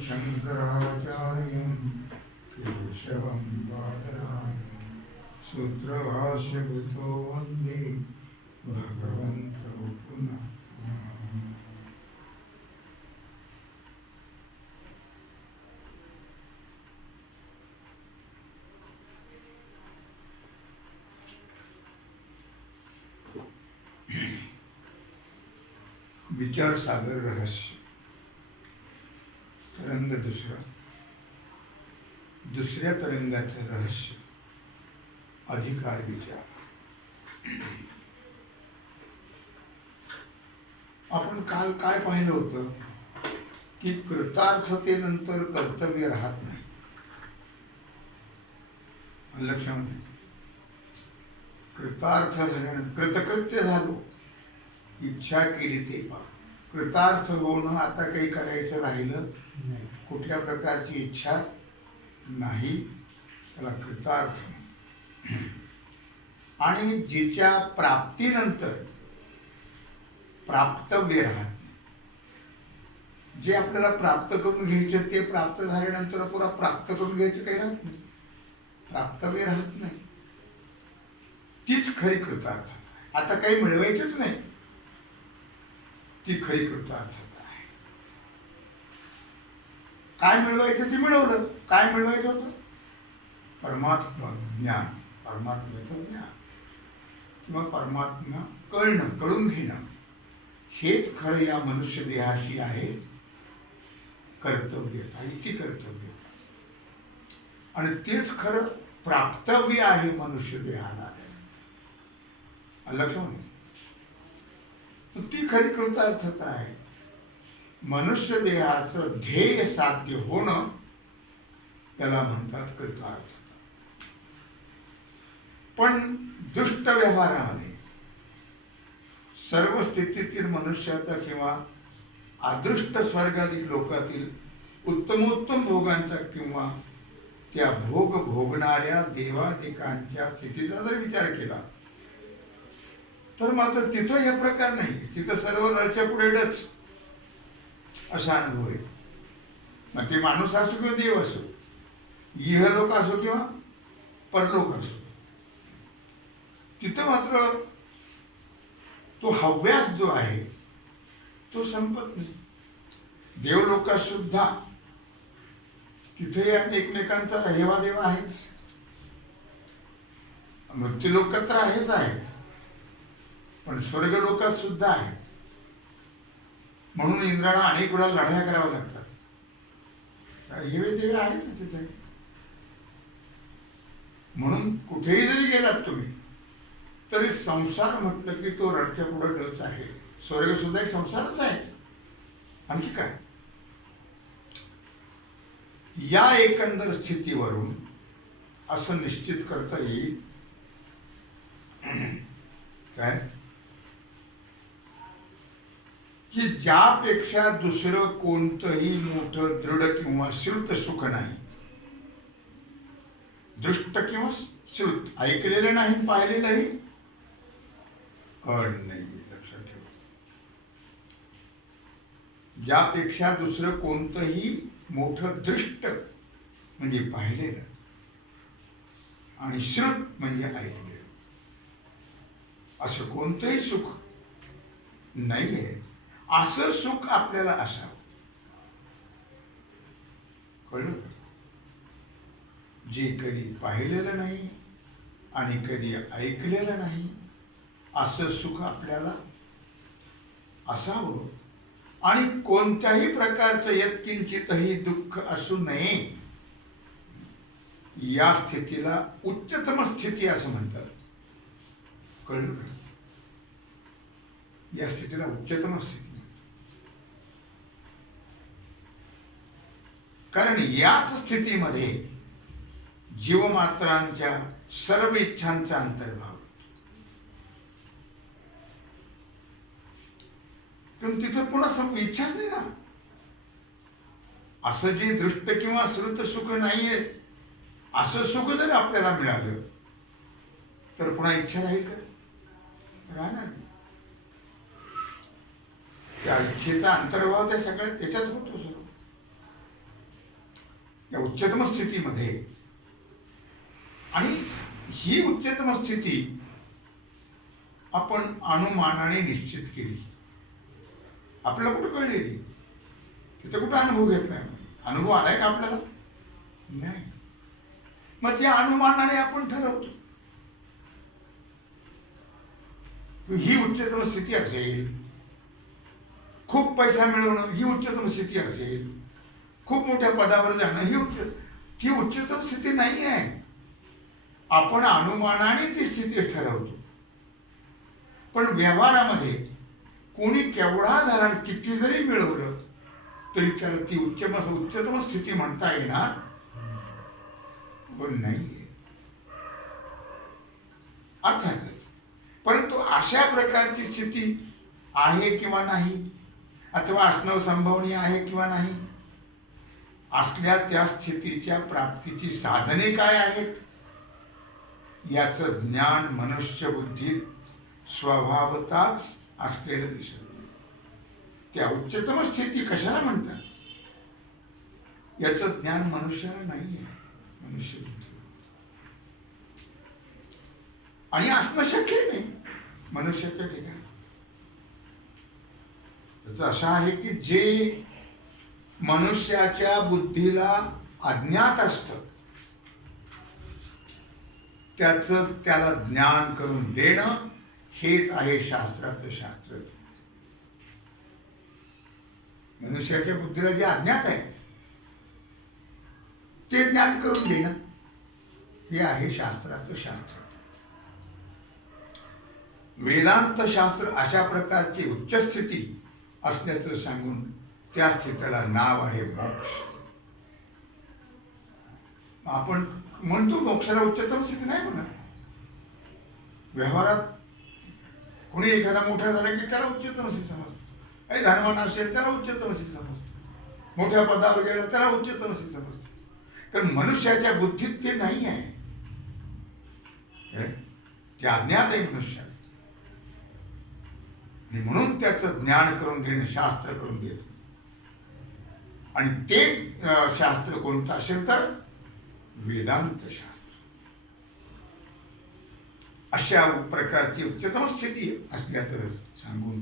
शंकराचार्यं केशवं बादरायणं सूत्रभाष्यकृतो वन्दे भगवन्तौ पुनः पुनः। विचार सागर रहस्य तरंग दुसऱ्या तरंगाचं रहस्य अधिकार विचार। आपण काल काय पाहिलं होतं की कृतार्थतेनंतर कर्तव्य राहत नाही। लक्षामध्ये कृतार्थ झाल्यानंतर कृतकृत्य झालो, इच्छा केली ते पा कृतार्थ होणं आता काही करायचं राहिलं नाही, कुठल्या प्रकारची इच्छा नाही, त्याला कृतार्थ। आणि जिच्या प्राप्तीनंतर प्राप्तव्य राहत नाही, जे आपल्याला प्राप्त करून घ्यायचं ते प्राप्त झाल्यानंतर पुन्हा प्राप्त करून घ्यायचं काही राहत नाही, प्राप्तव्य राहत नाही, तीच खरी कृतार्थता। आता काही मिळवायचंच नाही, ती खरी कृतार्थता आहे। काय मिळवायचं ते मिळवलं। काय मिळवायचं होतं? परमात्मा ज्ञान, परमात्म्याचं ज्ञान किंवा परमात्मा कळणं, कळून घेणं, हेच खरं या मनुष्य देहाची आहे कर्तव्यता, इति कर्तव्यता। आणि तेच खरं प्राप्तव्य आहे मनुष्य देहाला। लक्षात ती खरी कृतार्थता आहे। मनुष्य देहाचं ध्येय साध्य होणं त्याला म्हणतात कृतार्थता। पण दुष्ट व्यवहारामध्ये सर्व स्थितीतील मनुष्याचा किंवा अदृष्ट स्वर्गातील लोकातील उत्तमोत्तम भोगांचा किंवा त्या भोग भोगणाऱ्या देवादिकांच्या स्थितीचा जर विचार केला तर मात्र तिथं हे प्रकार नाही। तिथं सर्व रच्या पुढे डच असा अनुभव आहे। मग ते माणूस असो किंवा देव असो, इहलोक असो किंवा परलोक असो, तिथं मात्र तो हव्यास जो आहे तो संपत नाही। देवलोकात सुद्धा तिथे एकमेकांचा हेवा देवा आहेच, मृत्यूलोकात तर आहेच आहे, पण स्वर्ग लोकात सुद्धा आहे। म्हणून इंद्राला अनेक वेळा लढाया कराव्या लागतात, हेवे देवे आहेच तिथे। म्हणून कुठेही जरी गेलात तुम्ही तरी संसार म्हटलं की तो रडच्या पुढे डच आहे। स्वर्ग सुद्धा एक संसारच आहे, आणखी काय। या एकंदर स्थितीवरून असं निश्चित करता येईल काय की ज्यापेक्षा दुसरं कोणतंही मोठं दृढ किंवा श्रुत सुख नाही। दृष्ट किंवा श्रुत, ऐकलेलं नाही, पाहिलेलंही नाही। लक्षात ठेवा, ज्यापेक्षा दुसरं कोणतंही मोठं दृष्ट म्हणजे पाहिलेलं आणि श्रुत म्हणजे ऐकलेलं, असं कोणतंही सुख नाहीये। असं सुख आपल्याला असावं, कळलं? जे कधी पाहिलेलं नाही आणि कधी ऐकलेलं नाही असं सुख आपल्याला असावं। आणि कोणत्याही प्रकारचं यत्किंचितही दुःख असू नये, या स्थितीला उच्चतम स्थिती असं म्हणतात। कळलं का? या स्थितीला उच्चतम स्थिती, कारण याच स्थितीमध्ये जीवमात्रांच्या सर्व इच्छांचा अंतर्भाव, पण तिथं पुन्हा इच्छाच नाही ना। असं जे दृष्ट किंवा श्रुत सुख नाहीये असं सुख जर आपल्याला मिळालं तर पुन्हा इच्छा राहील का? राहणार नाही। त्या इच्छेचा अंतर्भाव त्या सगळ्यात त्याच्यात होतो सर्व। या उच्चतम स्थितीमध्ये. आणि ही उच्चतम स्थिती आपण अनुमानाने निश्चित केली. आपल्याला कुठं कळली ती? तिचा कुठं अनुभव घेतलाय? अनुभव आलाय का आपल्याला? नाही. मग त्या अनुमानाने आपण ठरवतो ही उच्चतम स्थिती असेल. खूप पैसा मिळवणं ही उच्चतम स्थिती असेल. खूप मोठ्या पदावर जाणं ही उच्चतम स्थिती नाही आहे. आपण अनुमानाने ती स्थिती ठरवतो. पण व्यवहारामध्ये कोणी केवढा झाला किती जरी मिळवलं तरी त्याला ती उच्चतम स्थिती म्हणता येणार पण नाही. अर्थातच. परंतु अशा प्रकारची स्थिती आहे किंवा नाही, अथवा असणं संभवनीय आहे किंवा नाही, असल्या त्या स्थितीच्या प्राप्तीची साधने काय आहेत याचं ज्ञान मनुष्य बुद्धीत स्वभावताच असलेलं दिसत नाही. त्या उच्चतम स्थिती कशाला म्हणतात याचं ज्ञान मनुष्याला नाही आहे, मनुष्य बुद्धी. आणि असणं शक्य नाही मनुष्याच्या ठिकाणी. त्याचं असं आहे की जे मनुष्याच्या बुद्धीला अज्ञात असतं त्याला ज्ञान करून देणं हेच आहे शास्त्राचं शास्त्र. मनुष्याच्या बुद्धीला जे अज्ञात आहे ते ज्ञान करून देणं हे आहे शास्त्राचं शास्त्र. वेदांत शास्त्र अशा प्रकारची उच्च स्थिती असल्याचं सांगून त्या स्थितीला नाव आहे मोक्ष. आपण म्हणतो मोक्षाला उच्चतम स्थिती नाही म्हणत. व्यवहारात कोणी एखादा मोठा झाला की त्याला उच्चतम स्थिती समजतो. काही धर्मान असेल त्याला उच्चतम स्थिती समजतो. मोठ्या पदावर गेला त्याला उच्चतम स्थिती समजतो. कारण मनुष्याच्या बुद्धीत ते नाही आहे, ते अज्ञात आहे मनुष्याला. आणि म्हणून त्याचं ज्ञान करून देणं शास्त्र करून देत. आणि ते शास्त्र कोणतं असेल तर वेदांत शास्त्र. अशा प्रकारची उच्चतम स्थिती असल्याचं सांगून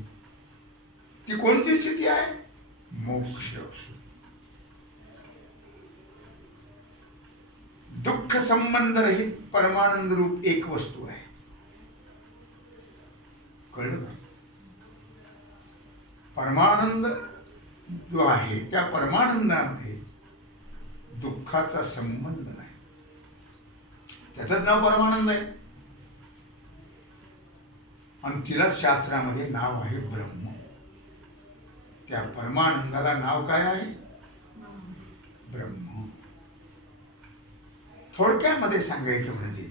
ती कोणती स्थिती आहे? मोक्ष. दुःख संबंध रहित परमानंद रूप एक वस्तू आहे. कळलं का? परमानंद जो आहे त्या परमानंदामध्ये दुःखाचा संबंध नाही. त्याचंच नाव परमानंद आहे. आणि तिलाच शास्त्रामध्ये नाव आहे ब्रह्म. त्या परमानंदाला नाव काय आहे? ब्रह्म. थोडक्यामध्ये सांगायचं म्हणजे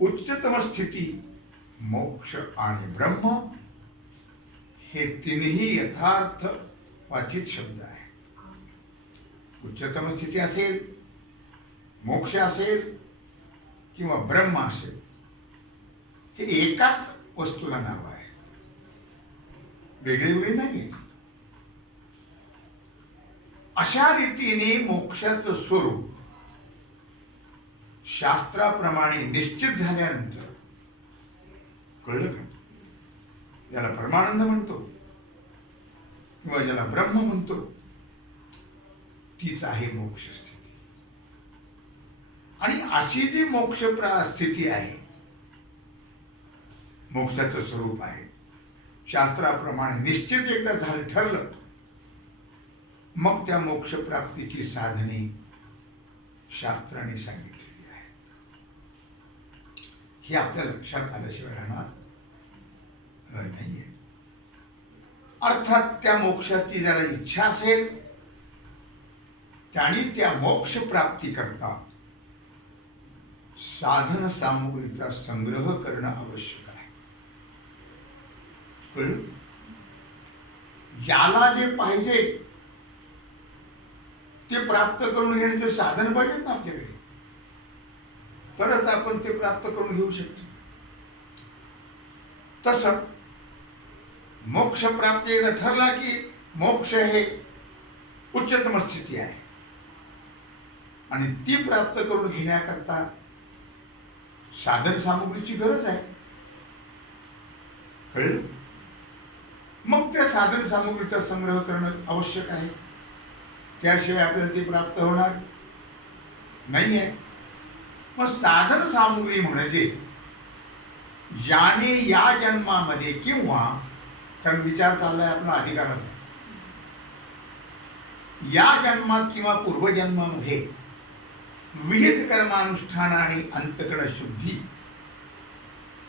उच्चतम स्थिती, मोक्ष आणि ब्रह्म हे तीनही यथार्थ वाचित शब्द आहे. उच्चतम स्थिती असेल, मोक्ष असेल किंवा ब्रह्म असेल, हे एकाच वस्तूला नाव आहे, वेगळे वेगळे नाही. अशा रीतीने मोक्षाचं स्वरूप शास्त्राप्रमाणे निश्चित झाल्यानंतर कळलं का? ज्याला परमानंद म्हणतो किंवा ज्याला ब्रह्म म्हणतो तीच आहे मोक्ष स्थिती. आणि अशी जी मोक्ष स्थिती आहे, मोक्षाचं स्वरूप आहे, शास्त्राप्रमाणे निश्चित एकदा झालं ठरलं, मग त्या मोक्ष प्राप्तीची साधने शास्त्राने सांगितलेली आहे. हे आपल्या लक्षात आल्याशिवाय राहणार नाहीये. अर्थात त्या मोक्षाची ज्याला इच्छा असेल त्यांनी त्या मोक्ष प्राप्ती करता साधन सामुग्रीचा संग्रह करणं आवश्यक आहे. कळलं? ज्याला जे पाहिजे ते प्राप्त करून घेण्याचे साधन पाहिजेत ना आपल्याकडे, तरच आपण ते प्राप्त करून घेऊ शकतो. तसं मोक्ष प्राप्ती एकदा ठरला की मोक्ष हे उच्चतम स्थिती आहे. आणि ती प्राप्त करून घेण्याकरता साधन सामुग्रीची गरज आहे. कळलं? मग त्या साधन सामुग्रीचा संग्रह करणं आवश्यक आहे. त्याशिवाय आपल्याला ते प्राप्त होणार नाही आहे. मग साधन सामुग्री म्हणजे ज्याने या जन्मामध्ये किंवा, कारण विचार चाललाय आपला अधिकाराचा, या जन्मात किंवा पूर्वजन्मामध्ये विहित कर्मानुष्ठान आणि अंतकरण शुद्धी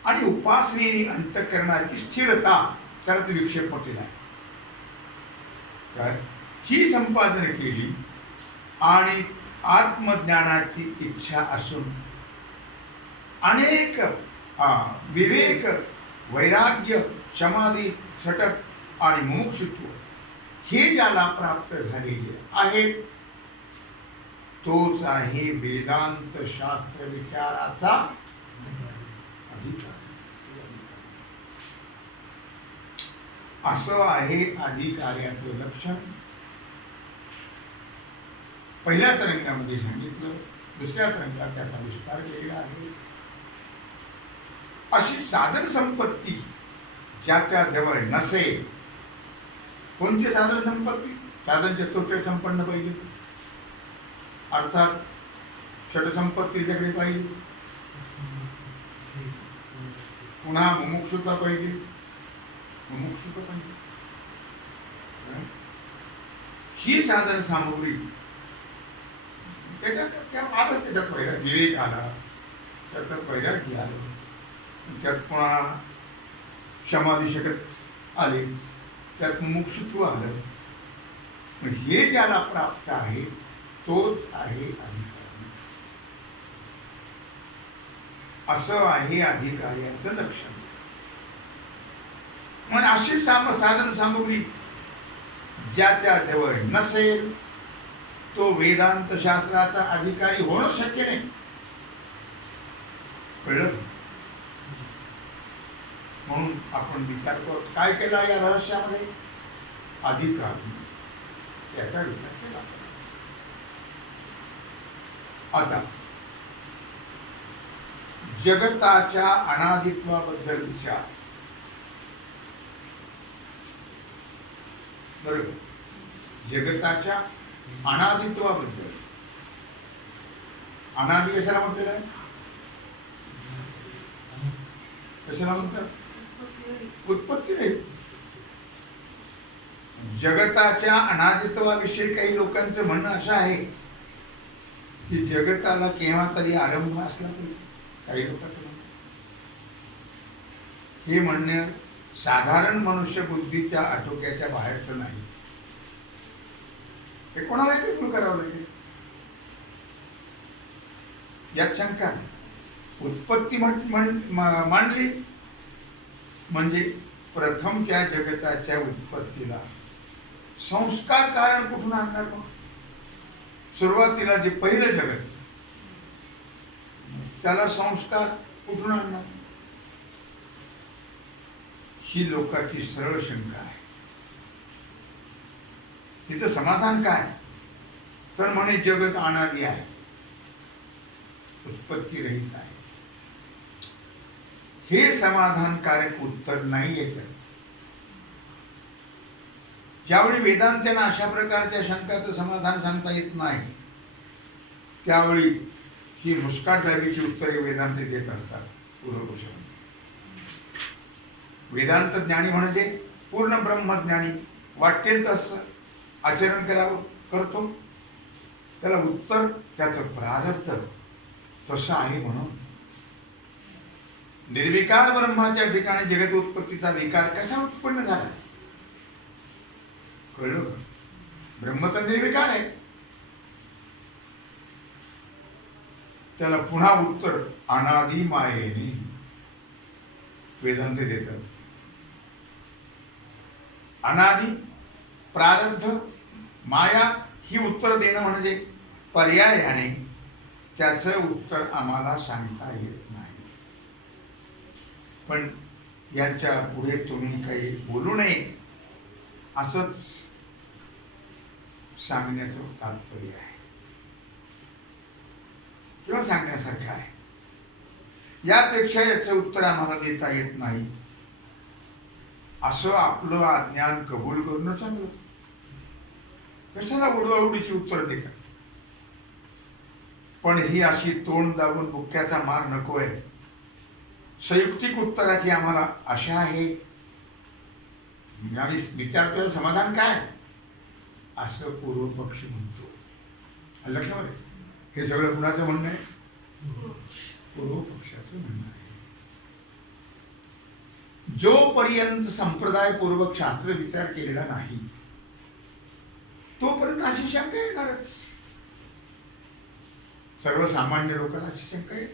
आणि उपासनेने अंतकरणाची स्थिरता, त्याला ते विक्षेप म्हटलेला आहे. तर ही संपादन केली आणि आत्मज्ञानाची इच्छा असून अनेक विवेक, वैराग्य, समाधी, सटक आणि मुमुक्षुत्व हे ज्याला प्राप्त झालेले आहेत, तोच आहे वेदांत शास्त्र विचाराचा अधिकार. असं आहे अधिकार्याचं लक्षण. पहिल्या तरंगामध्ये सांगितलं, दुसऱ्या तरंगात त्याचा विस्तार केलेला आहे. अशी साधन संपत्ती ज्याच्या जवळ नसेल, कोणती साधन संपत्ती? साधन चतुर्थ संपन्न पाहिजे, अर्थात षटसंपत्ती त्याकडे पाहिजे, पुन्हा मुमुक्षुता पाहिजे, मुमुक्षुता पाहिजे. ही साधन सामुग्री त्याच्यात आलं, त्याच्यात विवेक आला, त्याच्यात वैराग्य आलं, त्यात पुन्हा समाधी शकत आले, त्यात मुमुक्षुत्व आलं. हे ज्याला प्राप्त आहे तोच आहे अधिकारी. असं आहे अधिकार्याचं लक्षण. म्हणजे अशी साधन सामुग्री ज्याच्या जवळ नसेल, तो वेदांत शास्त्राचा अधिकारी होणं शक्य नाही. कळलं? म्हणून आपण विचार करतो, काय केला या रहस्यामध्ये? अधिकारी याचा विचार केला. आता जगताच्या अनादित्वाबद्दल विचार. बरोबर, जगताच्या अनादित्वाबद्दल. अनादि कशाला म्हटलेलं आहे? कशाला म्हणतात? उत्पत्ती नाही. जगताच्या अनादित्वाविषयी काही लोकांचं म्हणणं असं आहे की जगताला केव्हा तरी आरंभ असला पाहिजे. काही लोकांचं म्हणणं, हे म्हणणं साधारण मनुष्य बुद्धीच्या आटोक्याच्या बाहेरचं नाही. हे कोणाला कबूल करावं लागेल, यात शंका नाही. उत्पत्ती मांडली म्हणजे प्रथमच्या जगताच्या उत्पत्तीला संस्कार कारण कुठून आणणार? मग सुरुवातीला जे पहिलं जगत, त्याला संस्कार कुठून आणणार? ही लोकांची सरळ शंका आहे. तिचं समाधान काय? तर म्हणे जगत अनादि आहे, उत्पत्ती रहित आहे. हे समाधानकारक उत्तर नाही येत. ज्यावेळी वेदांत्यांना अशा प्रकारच्या शंकाचं समाधान सांगता येत नाही, त्यावेळी ही मुस्काटदाबीची उत्तरे वेदांत देत असतात. पूर्वपुरुषांनी वेदांत ज्ञानी म्हणजे पूर्ण ब्रह्मज्ञानी, वाटेल तसं आचरण करावं करतो, त्याला उत्तर त्याचं प्रारब्ध तसं आहे. म्हणून निर्विकार ब्रह्माच्या ठिकाणी जगत उत्पत्तीचा विकार कसा उत्पन्न झाला? कळलं? ब्रह्म तर निर्विकार आहे. त्याला पुन्हा उत्तर अनादि मायेने वेदांत देतात. अनादि, प्रारब्ध, माया ही उत्तर देणं म्हणजे पर्यायाने त्याचं उत्तर आम्हाला सांगता येत नाही. पण यांच्या पुढे तुम्ही काही बोलू नये असंच सांगण्याचं तात्पर्य आहे. किंवा सांगण्यासारखं आहे. यापेक्षा याचं उत्तर आम्हाला देता येत नाही असं आपलं अज्ञान कबूल करणं चांगलं. कशाला उडवाउडीची उत्तर देतात. पण ही अशी तोंड दाबून बुक्क्याचा मार नकोय. संयुक्तिक उत्तराची आम्हाला आशा आहे. आम्ही विचारतोय समाधान काय असं पूर्व पक्षी म्हणतो. लक्षामध्ये हे सगळं कुणाचं म्हणणं आहे? पूर्व पक्षाचं म्हणणं आहे. जोपर्यंत संप्रदायपूर्वक शास्त्र विचार केलेला नाही तोपर्यंत अशी शंका येणारच. सर्वसामान्य लोकांना अशी शंका आहे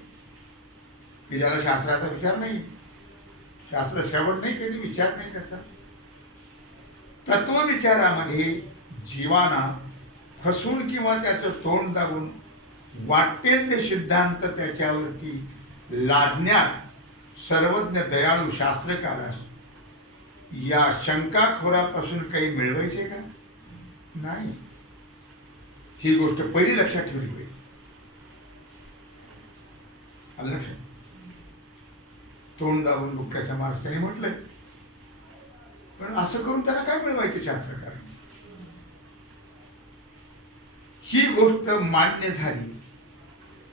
की ज्याला शास्त्राचा विचार नाही, शास्त्र श्रवण नाही केली, विचार नाही त्याचा, तत्वविचारामध्ये जीवाना फसून किंवा त्याचं तोंड दाबून वाटेल ते सिद्धांत त्याच्यावरती लादण्यात सर्वज्ञ दयाळू शास्त्रकारास या शंकाखोरापासून काही मिळवायचे का? नाही. ही गोष्ट पहिली लक्षात ठेवली पाहिजे. लक्षात. तोंड दाबून बुक्क्याचा मारस्थानी म्हटलंय, पण असं करून त्याला काय मिळवायचे शास्त्रकार? ही गोष्ट मान्य झाली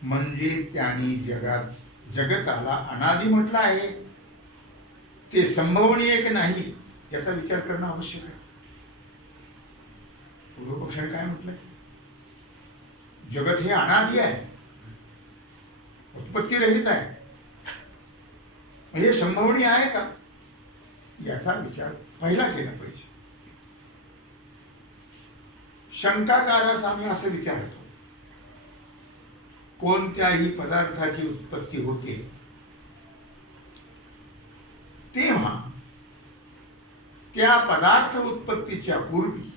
म्हणजे त्यांनी जगताला अनादि म्हटलं आहे. ते संभवनीय की नाही याचा विचार करणं आवश्यक आहे. पूर्व पक्षाने काय म्हटलंय? जगत हे अनादि आहे, उत्पत्ती रहित आहे. हे संभवनीय आहे का याचा विचार पहिला केला पाहिजे. शंकाकारास आम्ही असं विचारतो, कोणत्याही पदार्थाची उत्पत्ती होते तेव्हा त्या पदार्थ उत्पत्तीच्या पूर्वी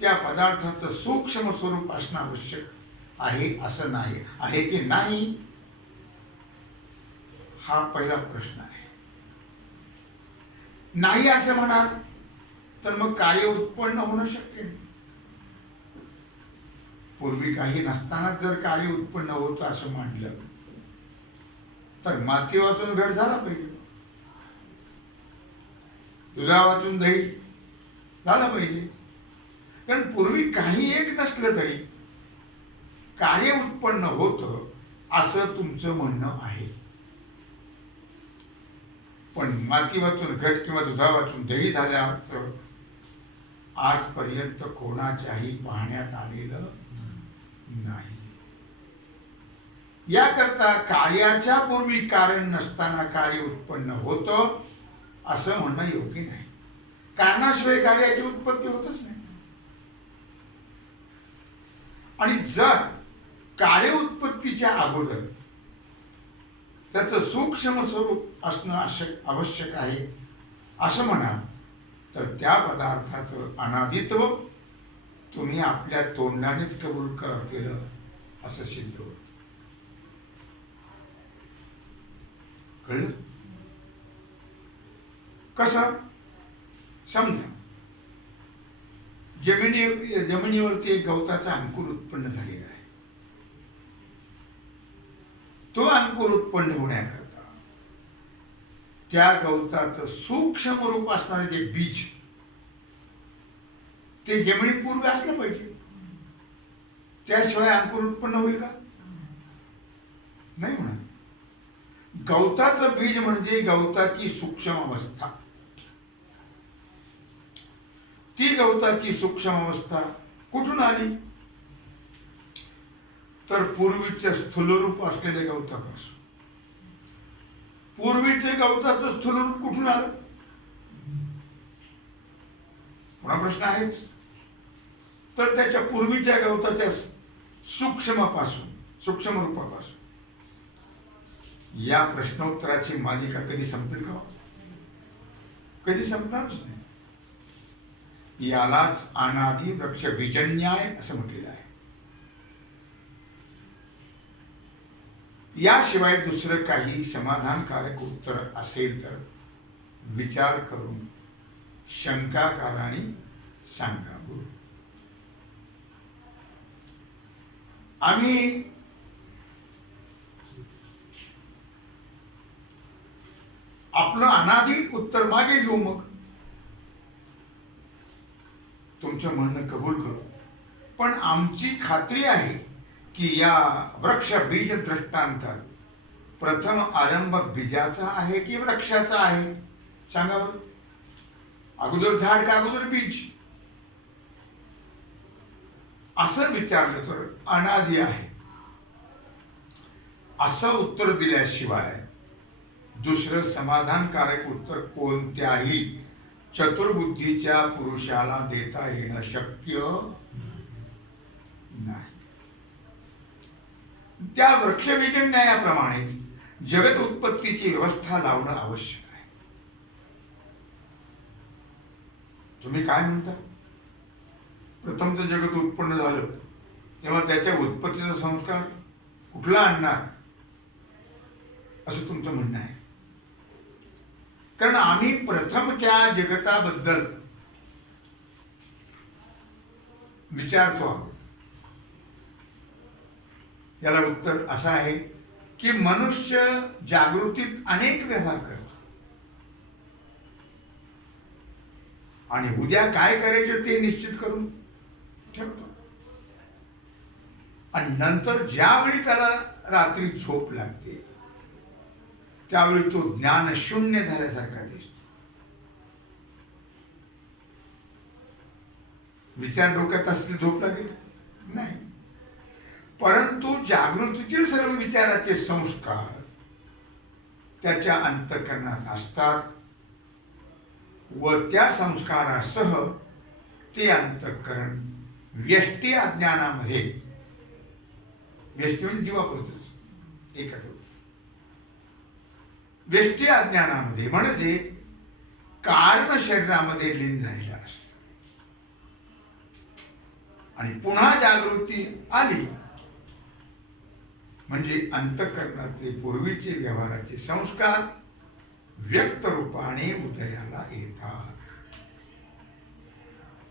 त्या पदार्थाचं सूक्ष्म स्वरूप असणं आवश्यक आहे असं नाही. आहे की नाही हा पहिला प्रश्न आहे. नाही असं म्हणाल तर मग कार्य उत्पन्न होणं शक्य नाही. पूर्वी काही नसताना जर कार्य उत्पन्न होतं असं मानलं तर माती वाचून घट झाला पाहिजे, दुधा वाचून दही झाला पाहिजे. कारण पूर्वी काही एक नसलं तरी कार्य उत्पन्न होतं असं तुमचं म्हणणं आहे. पण माती वाचून घट किंवा दुधा वाचून दही झाल्याचं आजपर्यंत कोणाच्याही पाहण्यात आलेलं नाही. याकरता कार्याच्या पूर्वी कारण नसताना कार्य उत्पन्न होतं असं म्हणणं योग्य नाही. कारणाशिवाय कार्याची उत्पत्ती होतच नाही. आणि जर कार्य उत्पत्तीच्या अगोदर त्याचं सूक्ष्म स्वरूप असणं आवश्यक आहे असं म्हणाल तर त्या पदार्थाचं अनादित्व तुम्ही आपल्या तोंडानेच कबूल केलं असं सिद्ध होतं. कळलं? कसं? समजा जमिनीवरती एक गवताचा अंकुर उत्पन्न झालेला आहे. तो अंकुर उत्पन्न होण्याकरता त्या गवताचं सूक्ष्म रूप असणारे जे बीज ते जमिनीत पूर्वी असलं पाहिजे. त्याशिवाय अंकुर उत्पन्न होईल का? नाही होणार. गवताचं बीज म्हणजे गवताची सूक्ष्म अवस्था. ती गवताची सूक्ष्म अवस्था कुठून आली? तर पूर्वीचे स्थूलरूप असलेले गवतापासून. पूर्वीचे गवताचं स्थूलरूप कुठून आलं? पुन्हा प्रश्न आहेच. तर त्याच्या पूर्वीच्या गवताच्या सूक्ष्म रूपापासून. या प्रश्नोत्तराची मालिका कधी संपेल का? कधी संपणारच नाही. यालाच अनादि वृक्ष बीजन्याय असं म्हटलेलं आहे. याशिवाय दुसरं काही समाधानकारक उत्तर असेल तर विचार करून शंकाकाराने सांगावं. आम्ही येऊ मग, तुमचं म्हणणं कबूल करू. पण आमची खात्री आहे की या वृक्ष बीज दृष्टांतात प्रथम आरंभ बीजाचा आहे की वृक्षाचा आहे? सांगा बरं. अगोदर झाड का अगोदर बीज? असं विचारलं तर अनादि आहे असं उत्तर दिल्याशिवाय दुसरं समाधानकारक उत्तर कोणत्याही चतुर्बुद्धीच्या पुरुषाला देता येणं शक्य नाही. त्या वृक्षबीज न्यायाप्रमाणे जगत उत्पत्तीची व्यवस्था लावणं आवश्यक आहे. तुम्ही काय म्हणता? प्रथम तर जगत उत्पन्न झालं तेव्हा त्याच्या उत्पत्तीचा संस्कार कुठला आणणार असं तुमचं म्हणणं आहे. कारण आम्ही प्रथमच्या जगताबद्दल विचारतो आहोत. याला उत्तर असं आहे की मनुष्य जागृतीत अनेक व्यवहार करतो आणि उद्या काय करायचं ते निश्चित करून ठेवतो आणि नंतर ज्यावेळी त्याला रात्री झोप लागते त्यावेळी तो ज्ञान शून्य झाल्यासारखा दिसतो. विचार डोक्यात असतील झोप लागेल नाही, परंतु जागृतीतील सर्व विचाराचे संस्कार त्याच्या अंतःकरणात असतात व त्या संस्कारासह ते अंतःकरण व्यष्टी अज्ञानामध्ये, व्यष्टी म्हणजे जीवापुरतच एक आठवत, व्यष्टी अज्ञानामध्ये म्हणजे कारण शरीरामध्ये लीन झालेला असतो आणि पुन्हा जागृती आली म्हणजे अंतःकरणातले पूर्वीचे व्यवहाराचे संस्कार व्यक्त रूपाने उदयाला येतात.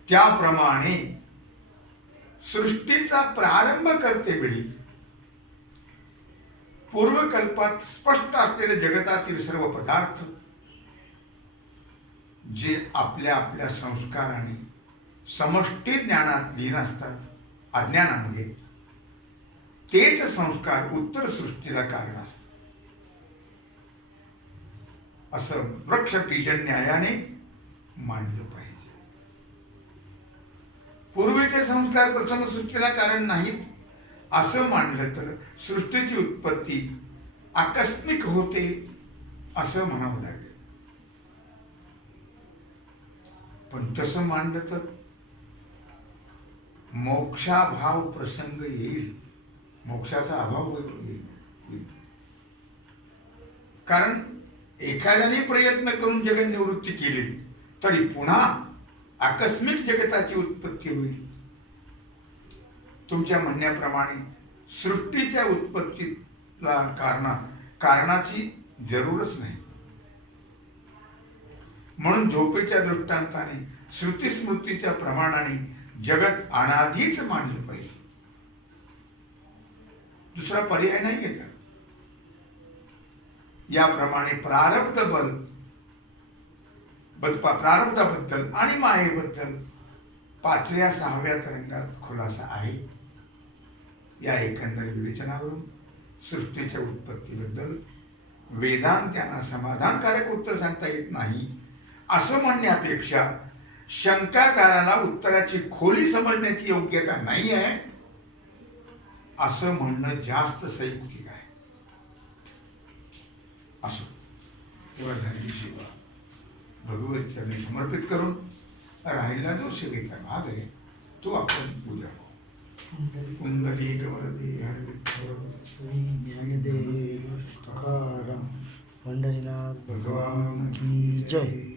त्याप्रमाणे सृष्टीचा प्रारंभ करते वेळी पूर्वकल्पात स्पष्ट असलेले जगतातील सर्व पदार्थ जे आपल्या आपल्या संस्काराने समष्टी ज्ञानात लीन असतात अज्ञानामध्ये, तेच संस्कार उत्तर सृष्टीला कारण असतात असं वृक्ष बीज न्यायाने मांडलं पाहिजे. पूर्वीचे संस्कार प्रथम सृष्टीला कारण नाहीत असं मानलं तर सृष्टीची उत्पत्ती आकस्मिक होते असं म्हणावं लागेल. पण तसं मानलं तर मोक्षाभाव प्रसंग येईल, मोक्षाचा अभाव येईल. कारण एखाद्याने प्रयत्न करून जगत निवृत्ती केली तरी पुन्हा आकस्मिक जगताची उत्पत्ती होईल. तुमच्या म्हणण्याप्रमाणे सृष्टीच्या उत्पत्तीला कारणाची जरूरच नाही. म्हणून झोपेच्या दृष्टांताने श्रुती स्मृतीच्या प्रमाणाने जगत अनाधीच मानलं पाहिजे. दुसरा पर्याय नाही येत. याप्रमाणे प्रारब्धाबद्दल आणि मायेबद्दल 5व्या 6व्या तरंगात खुलासा आहे. या एकंदर विवेचनावरून सृष्टीच्या उत्पत्तीबद्दल वेदांत्यांना समाधानकारक उत्तर सांगता येत नाही असं म्हणण्यापेक्षा शंकाकाराला उत्तराची खोली समजण्याची योग्यता नाही आहे असं म्हणणं जास्त संयुक्तिक आहे. असो तेव्हा झालेली सेवा भगवत चरणी समर्पित करून राहिला जो सेवेचा भाग आहे तो आपण उद्या कुंडली गवरदे हर विठ्ठल श्री ज्ञानदेव तुकाराम पंढरीनाथ भगवान की जय.